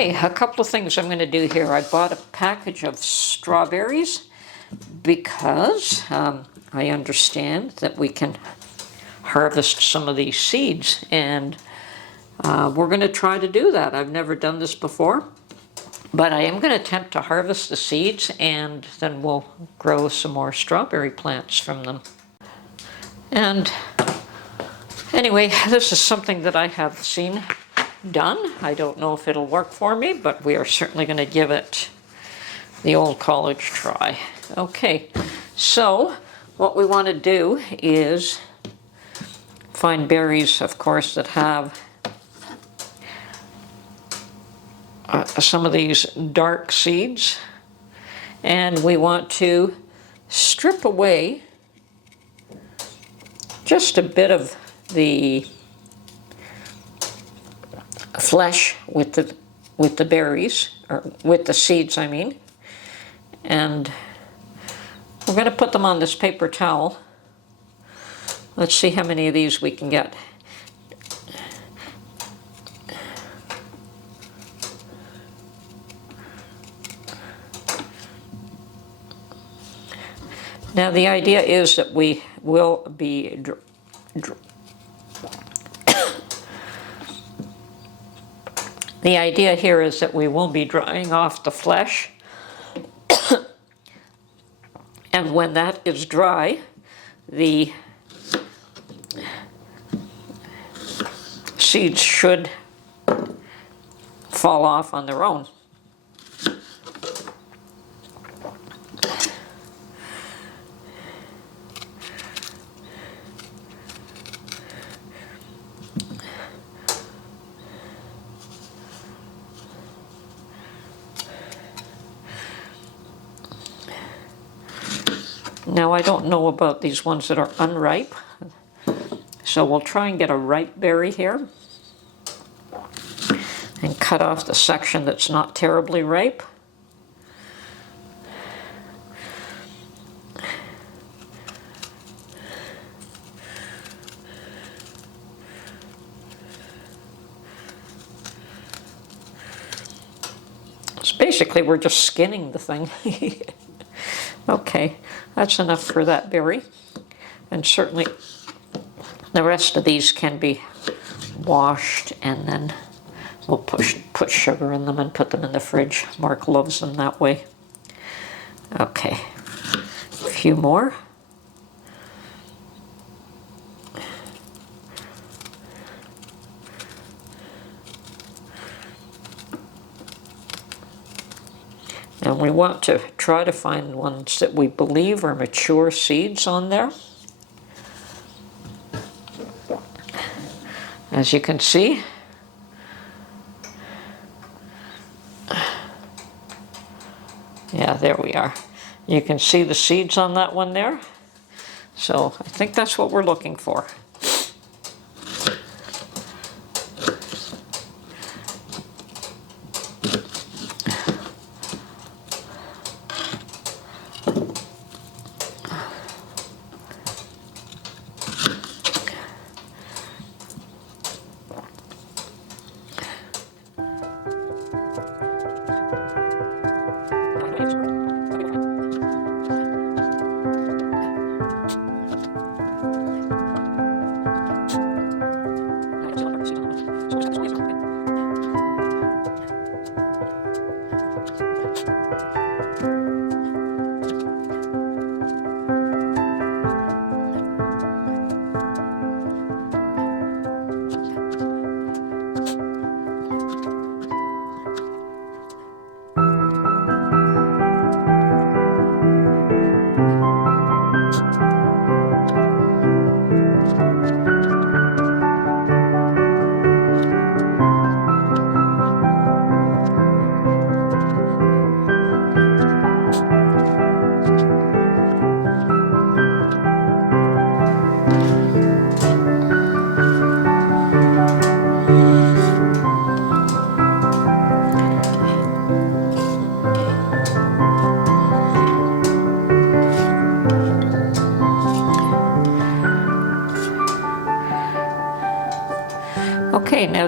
Okay, a couple of things I'm going to do here. I bought a package of strawberries because I understand that we can harvest some of these seeds, and we're going to try to do that. I've never done this before, but I am going to attempt to harvest the seeds, and then we'll grow some more strawberry plants from them. And anyway, this is something that I have seen done. I don't know if it'll work for me, but we are certainly going to give it the old college try. Okay, so what we want to do is find berries, of course, that have some of these dark seeds, and we want to strip away just a bit of the flesh with the berries, or with the seeds, I mean. And we're going to put them on this paper towel. Let's see how many of these we can get. Now the idea is that we will be the idea here is that we will be drying off the flesh, and when that is dry, the seeds should fall off on their own. Now, I don't know about these ones that are unripe, so we'll try and get a ripe berry here and cut off the section that's not terribly ripe. So basically, we're just skinning the thing. Okay, that's enough for that berry. And certainly the rest of these can be washed, and then we'll put sugar in them and put them in the fridge. Mark loves them that way. Okay, a few more. And we want to try to find ones that we believe are mature seeds on there. As you can see, yeah, there we are. You can see the seeds on that one there. So I think that's what we're looking for.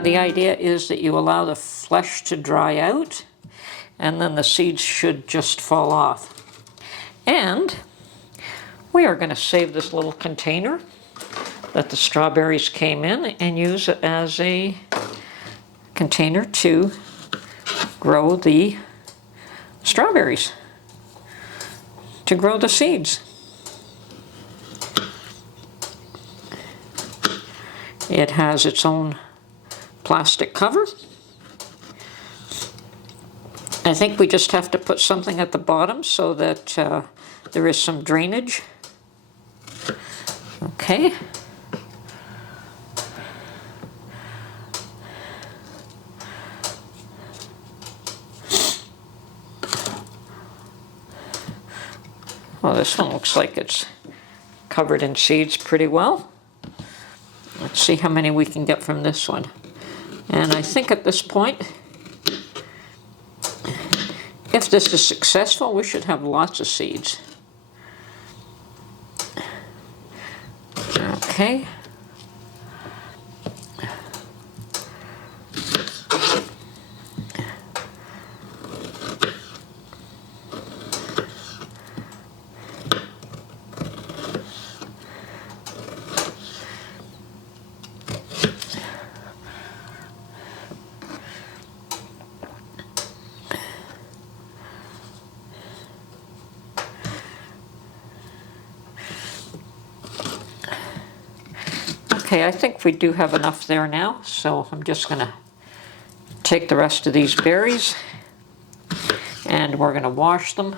the idea is that you allow the flesh to dry out, and then the seeds should just fall off. And we are going to save this little container that the strawberries came in and use it as a container to grow the strawberries, to grow the seeds. It has its own plastic cover. I think we just have to put something at the bottom so that there is some drainage. Okay. Well, this one looks like it's covered in seeds pretty well. Let's see how many we can get from this one. And I think at this point, if this is successful, we should have lots of seeds. Okay. Okay, I think we do have enough there now, so I'm just going to take the rest of these berries and we're going to wash them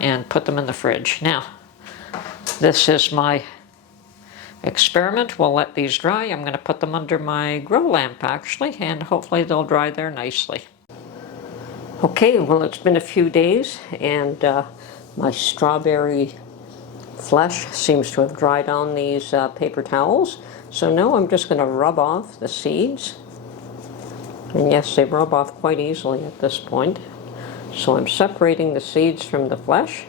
and put them in the fridge. Now, this is my experiment. We'll let these dry. I'm going to put them under my grow lamp actually, and hopefully they'll dry there nicely. Okay, well, it's been a few days and my strawberry flesh seems to have dried on these paper towels. So now I'm just going to rub off the seeds. And yes, they rub off quite easily at this point. So I'm separating the seeds from the flesh.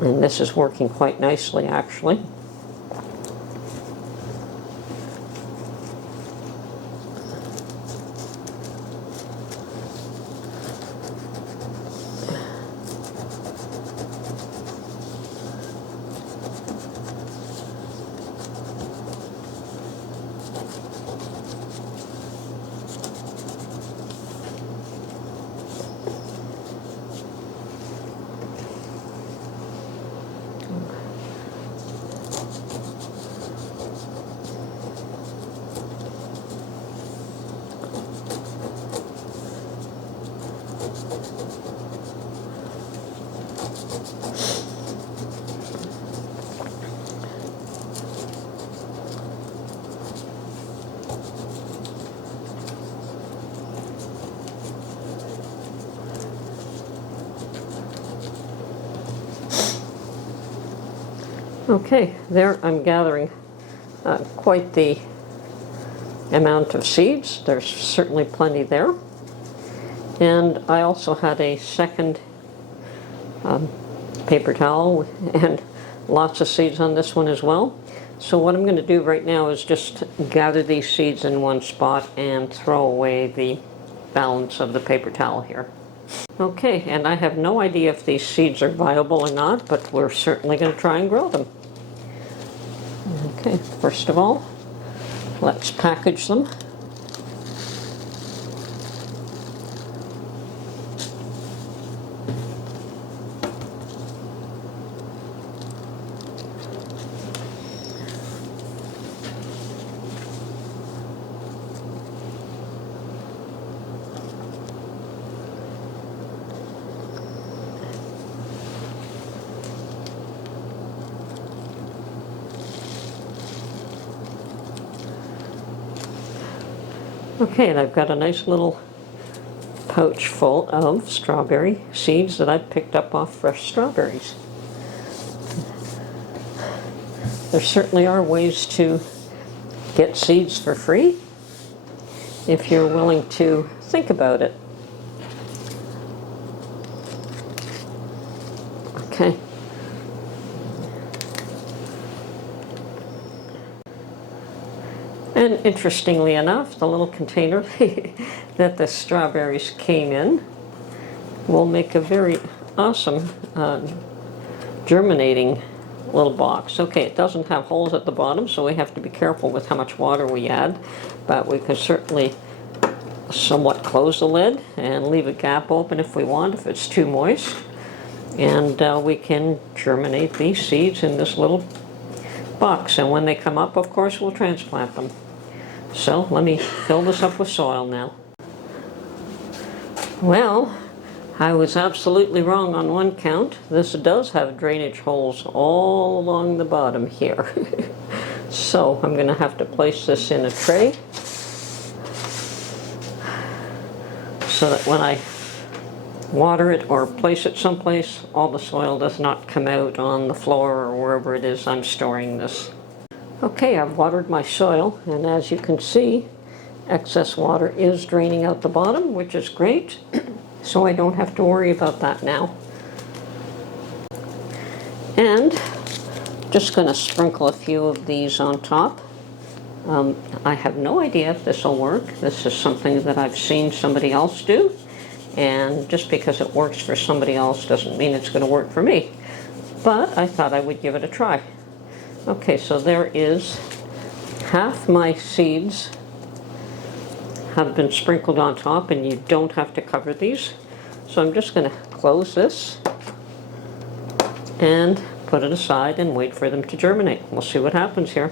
And this is working quite nicely actually. Okay, there I'm gathering quite the amount of seeds. There's certainly plenty there. And I also had a second paper towel and lots of seeds on this one as well. So what I'm going to do right now is just gather these seeds in one spot and throw away the balance of the paper towel here. Okay, and I have no idea if these seeds are viable or not, but we're certainly going to try and grow them. Okay, first of all, let's package them. Okay, and I've got a nice little pouch full of strawberry seeds that I've picked up off fresh strawberries. There certainly are ways to get seeds for free if you're willing to think about it. Okay, And interestingly enough, the little container that the strawberries came in will make a very awesome germinating little box. Okay, it doesn't have holes at the bottom, so we have to be careful with how much water we add, but we can certainly somewhat close the lid and leave a gap open if we want, if it's too moist. And we can germinate these seeds in this little box, and when they come up, of course, we'll transplant them. So let me fill this up with soil now. Well, I was absolutely wrong on one count. This does have drainage holes all along the bottom here. So I'm going to have to place this in a tray so that when I water it or place it someplace, all the soil does not come out on the floor or wherever it is I'm storing this. Okay, I've watered my soil, and as you can see, excess water is draining out the bottom, which is great. So I don't have to worry about that now. And just going to sprinkle a few of these on top. I have no idea if this will work. This is something that I've seen somebody else do, and just because it works for somebody else doesn't mean it's going to work for me. But I thought I would give it a try. Okay, so there is half my seeds have been sprinkled on top, and you don't have to cover these. So I'm just going to close this and put it aside and wait for them to germinate. We'll see what happens here.